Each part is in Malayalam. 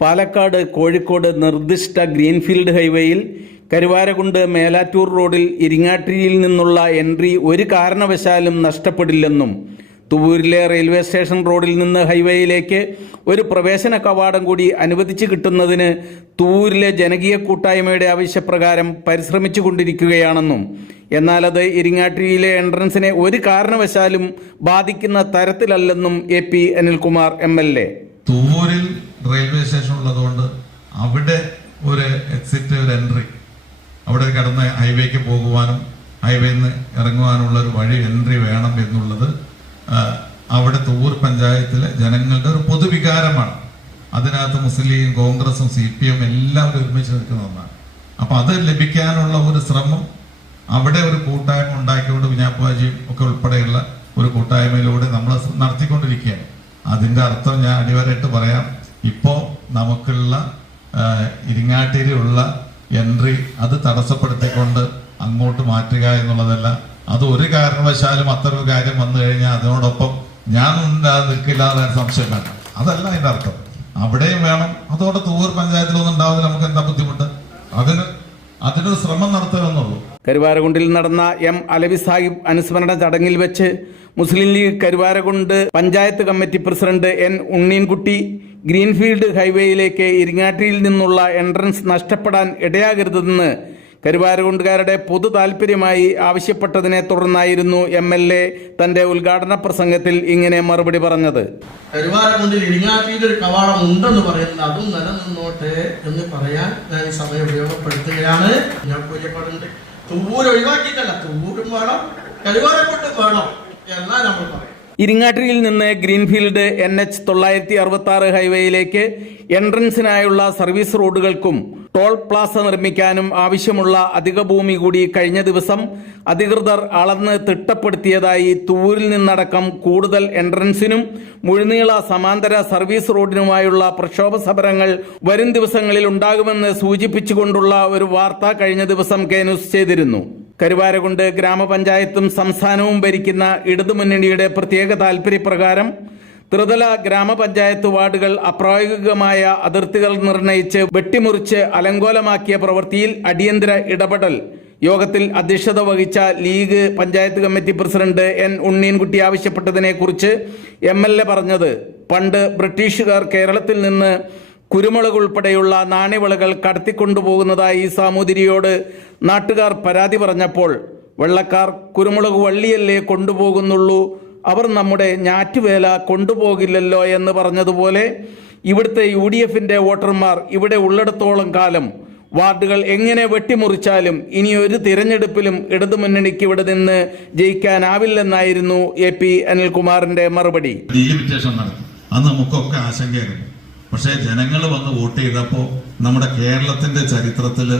പാലക്കാട് കോഴിക്കോട് നിർദ്ദിഷ്ട ഗ്രീൻഫീൽഡ് ഹൈവേയിൽ കരുവാരകുണ്ട് മേലാറ്റൂർ റോഡിൽ ഇരിങ്ങാട്ടിരിയിൽ നിന്നുള്ള എൻട്രി ഒരു കാരണവശാലും നഷ്ടപ്പെടില്ലെന്നും തുവൂരിലെ റെയിൽവേ സ്റ്റേഷൻ റോഡിൽ നിന്ന് ഹൈവേയിലേക്ക് ഒരു പ്രവേശന കവാടം കൂടി അനുവദിച്ചു കിട്ടുന്നതിന് തുവൂരിലെ ജനകീയ കൂട്ടായ്മയുടെ ആവശ്യപ്രകാരം പരിശ്രമിച്ചു കൊണ്ടിരിക്കുകയാണെന്നും എന്നാൽ അത് ഇരിങ്ങാട്ടിരിയിലെ എൻട്രൻസിനെ ഒരു കാരണവശാലും ബാധിക്കുന്ന തരത്തിലല്ലെന്നും A P Anilkumar M L A തൂവൂരിൽ railway station ഉള്ളതുകൊണ്ട് അവിടെ ഒരു എക്സിറ്റ് ഒരു എൻട്രി അവിടെ കടന്ന് ഹൈവേക്ക് പോകുവാനും ഹൈവേയിൽ നിന്ന് ഇറങ്ങുവാനുള്ള ഒരു വഴി എൻട്രി വേണം എന്നുള്ളത് അവിടെ തൂർ പഞ്ചായത്തിലെ ജനങ്ങളുടെ ഒരു പൊതുവികാരമാണ്. അതിനകത്ത് മുസ്ലിം കോൺഗ്രസും സി പി എം എല്ലാവരും ഒരുമിച്ച് നിൽക്കുന്ന ഒന്നാണ്. അപ്പൊ അത് ലഭിക്കാനുള്ള ഒരു ശ്രമം അവിടെ ഒരു കൂട്ടായ്മ ഉണ്ടാക്കിക്കൊണ്ട് വിനാപ്പാജിയും ഒക്കെ ഉൾപ്പെടെയുള്ള ഒരു കൂട്ടായ്മയിലൂടെ നമ്മൾ നടത്തിക്കൊണ്ടിരിക്കുകയാണ്. അതിന്റെ അർത്ഥം ഞാൻ അടിവരായിട്ട് പറയാം. ഇപ്പോ നമുക്കുള്ള ഇരിങ്ങാട്ടിരിയുള്ള എൻട്രി അത് തടസ്സപ്പെടുത്തിക്കൊണ്ട് അങ്ങോട്ട് മാറ്റുക എന്നുള്ളതല്ല. അത് ഒരു കാരണവശാലും അത്തരം കാര്യം വന്നു കഴിഞ്ഞാൽ അതിനോടൊപ്പം ഞാൻ നിൽക്കില്ല എന്നൊരു സംശയം വേണ്ട. അതല്ല അതിന്റെ അർത്ഥം. അവിടെയും വേണം. അതോടെ തൂവൂർ പഞ്ചായത്തിലൊന്നും ഉണ്ടാവുന്നതിൽ നമുക്ക് എന്താ ബുദ്ധിമുട്ട്? അതിന് അതിനൊരു ശ്രമം നടത്തുമെന്നുള്ളൂ കരുവാരകുണ്ടിൽ നടന്ന എം അലവി സാഹിബ് അനുസ്മരണ ചടങ്ങിൽ വെച്ച് Muslim League Karuvarakundu panchayat committee president N Unneenkutty greenfield ഹൈവേയിലേക്ക് ഇരിങ്ങാട്ടിയിൽ നിന്നുള്ള എൻട്രൻസ് നഷ്ടപ്പെടാൻ ഇടയാകരുതെന്ന് കരുവാരകുണ്ടുകാരുടെ പൊതു താൽപ്പര്യമായി ആവശ്യപ്പെട്ടതിനെ തുടർന്നായിരുന്നു എം എൽ എ തന്റെ ഉദ്ഘാടന പ്രസംഗത്തിൽ ഇങ്ങനെ മറുപടി പറഞ്ഞത്. കരുവാരക്കുണ്ടിൽ ഇരിങ്ങാട്ടിയിൽ ഒരു കവാടം ഉണ്ടെന്ന് പറയുന്നത് അതും നിലനിന്നോട്ടെ എന്ന് പറയാൻ ഞാൻ ഈ സമയം ഉപയോഗപ്പെടുത്തുകയാണ്. ഞാൻ പൂജപ്പെടുന്നുണ്ട് തൂവൂര് ഒഴിവാക്കിയിട്ടല്ല തൂവൂരും വേണം കരുവാരക്കുണ്ടും വേണം എന്നാ നമ്മൾ പറയും. ഇരിങ്ങാട്ടിരിയിൽ നിന്ന് ഗ്രീൻഫീൽഡ് എൻ എച്ച് തൊള്ളായിരത്തി അറുപത്തി ആറ് ഹൈവേയിലേക്ക് എൻട്രൻസിനായുള്ള സർവീസ് റോഡുകൾക്കും ടോൾ പ്ലാസ നിർമ്മിക്കാനും ആവശ്യമുള്ള അധിക ഭൂമി കൂടി കഴിഞ്ഞ ദിവസം അധികൃതർ അളന്ന് തിട്ടപ്പെടുത്തിയതായി തൂരിൽ നിന്നടക്കം കൂടുതൽ എൻട്രൻസിനും മുഴുനീള സമാന്തര സർവീസ് റോഡിനുമായുള്ള പ്രക്ഷോഭ സമരങ്ങൾ വരും ദിവസങ്ങളിൽ ഉണ്ടാകുമെന്ന് സൂചിപ്പിച്ചുകൊണ്ടുള്ള ഒരു വാർത്ത കഴിഞ്ഞ ദിവസം കെ ന്യൂസ് ചെയ്തിരുന്നു. കരുവാരകുണ്ട് ഗ്രാമപഞ്ചായത്തും സംസ്ഥാനവും ഭരിക്കുന്ന ഇടതുമുന്നണിയുടെ പ്രത്യേക താൽപര്യപ്രകാരം ത്രിതല ഗ്രാമപഞ്ചായത്ത് വാർഡുകൾ അപ്രായോഗികമായ അതിർത്തികൾ നിർണയിച്ച് വെട്ടിമുറിച്ച് അലങ്കോലമാക്കിയ പ്രവൃത്തിയിൽ അടിയന്തര ഇടപെടൽ. യോഗത്തിൽ അധ്യക്ഷത വഹിച്ച League panchayat committee president N Unneenkutty ആവശ്യപ്പെട്ടതിനെക്കുറിച്ച് M L A പറഞ്ഞത്. പണ്ട് ബ്രിട്ടീഷുകാർ കേരളത്തിൽ നിന്ന് കുരുമുളക് ഉൾപ്പെടെയുള്ള നാണ്യവിളകൾ കടത്തിക്കൊണ്ടുപോകുന്നതായി സാമൂതിരിയോട് നാട്ടുകാർ പരാതി പറഞ്ഞപ്പോൾ വെള്ളക്കാർ കുരുമുളക് വള്ളിയല്ലേ കൊണ്ടുപോകുന്നുള്ളൂ? അവർ നമ്മുടെ ഞാറ്റുവേല കൊണ്ടുപോകില്ലല്ലോ എന്ന് പറഞ്ഞതുപോലെ ഇവിടുത്തെ യു ഡി എഫിന്റെ വോട്ടർമാർ ഇവിടെ ഉള്ളിടത്തോളം കാലം വാർഡുകൾ എങ്ങനെ വെട്ടിമുറിച്ചാലും ഇനി ഒരു തിരഞ്ഞെടുപ്പിലും ഇടതുമുന്നണിക്ക് ഇവിടെ നിന്ന് ജയിക്കാനാവില്ലെന്നായിരുന്നു എ പി അനിൽകുമാറിന്റെ മറുപടി. അന്ന് നമുക്കൊക്കെ ആശങ്കയായിരുന്നു. പക്ഷേ ജനങ്ങൾ വന്ന് വോട്ട് ചെയ്തപ്പോൾ നമ്മുടെ കേരളത്തിന്റെ ചരിത്രത്തിൽ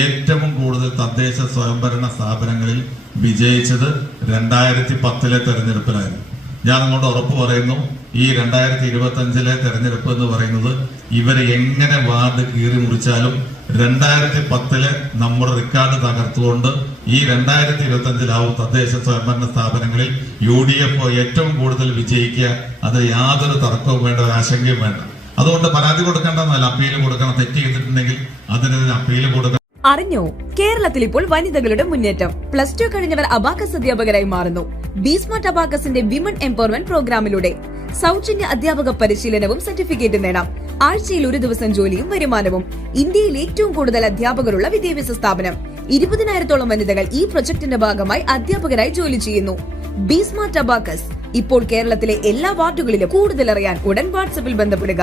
ഏറ്റവും കൂടുതൽ തദ്ദേശ സ്വയംഭരണ സ്ഥാപനങ്ങളിൽ വിജയിച്ചത് രണ്ടായിരത്തി പത്തിലെ തെരഞ്ഞെടുപ്പിലായിരുന്നു. ഞാൻ അങ്ങോട്ട് ഉറപ്പ് പറയുന്നു ഈ രണ്ടായിരത്തി ഇരുപത്തി അഞ്ചിലെ തെരഞ്ഞെടുപ്പ് എന്ന് പറയുന്നത് ഇവരെ എങ്ങനെ വാർഡ് കീറി മുറിച്ചാലും രണ്ടായിരത്തി പത്തിലെ നമ്മുടെ റെക്കോർഡ് തകർത്തുകൊണ്ട് ഈ രണ്ടായിരത്തി ഇരുപത്തി അഞ്ചിലാവും തദ്ദേശ സ്വയംഭരണ സ്ഥാപനങ്ങളിൽ യു ഡി എഫ് ഏറ്റവും കൂടുതൽ വിജയിക്കുക. അത് യാതൊരു തർക്കവും വേണ്ട ആശങ്കയും വേണ്ട. അതുകൊണ്ട് പരാതി കൊടുക്കേണ്ടെന്നല്ല. അപ്പീൽ കൊടുക്കണം തെറ്റ് ചെയ്തിട്ടുണ്ടെങ്കിൽ അതിനെതിരെ അപ്പീൽ കൊടുക്കണം. അറിഞ്ഞോ? കേരളത്തിൽ ഇപ്പോൾ വനിതകളുടെ മുന്നേറ്റം. പ്ലസ് ടു കഴിഞ്ഞവർ അബാക്കസ് അധ്യാപകരായി മാറുന്നു. ബീസ്മാർട്ട് അബാക്കസിന്റെ വിമൻ എംപവർമെന്റ് പ്രോഗ്രാമിലൂടെ സൗജന്യ അധ്യാപക പരിശീലനവും സർട്ടിഫിക്കറ്റ് നേടാം. ആഴ്ചയിൽ ഒരു ദിവസം ജോലിയും വരുമാനവും. ഇന്ത്യയിൽ ഏറ്റവും കൂടുതൽ അധ്യാപകരുള്ള വിദ്യാഭ്യാസ സ്ഥാപനം. ഇരുപതിനായിരത്തോളം വനിതകൾ ഈ പ്രൊജക്ടിന്റെ ഭാഗമായി അധ്യാപകരായി ജോലി ചെയ്യുന്നു. ബീസ്മാർട്ട് അബാക്കസ് ഇപ്പോൾ കേരളത്തിലെ എല്ലാ വാർഡുകളിലും കൂടുതൽ അറിയാൻ ഉടൻ വാട്സപ്പിൽ ബന്ധപ്പെടുക.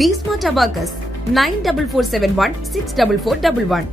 B smart abacus nine double four seven one six double four double one.